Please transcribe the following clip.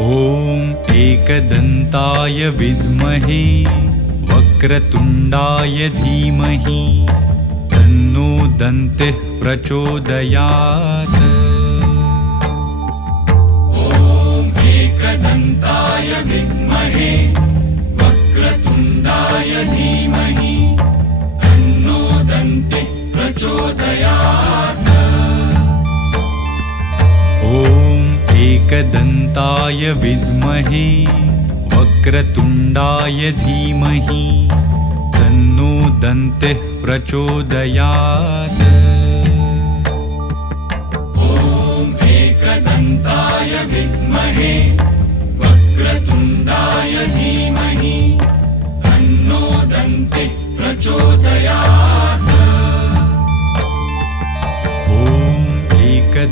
ॐ एकदन्ताय विद्महे वक्रतुण्डाय धीमहि तन्नो दन्तिः प्रचोदयात्। ॐ एकदन्ताय विद्महे वक्रतुण्डाय धीमहि तन्नो दन्तिः प्रचोदयात्। ॐ एकदन्ताय विद्महे वक्रतुण्डाय धीमहि तन्नो दन्तिः प्रचोदयात्। ॐ एकदन्ताय विद्महे वक्रतुण्डाय धीमहि तन्नो दन्तिः प्रचोदयात्।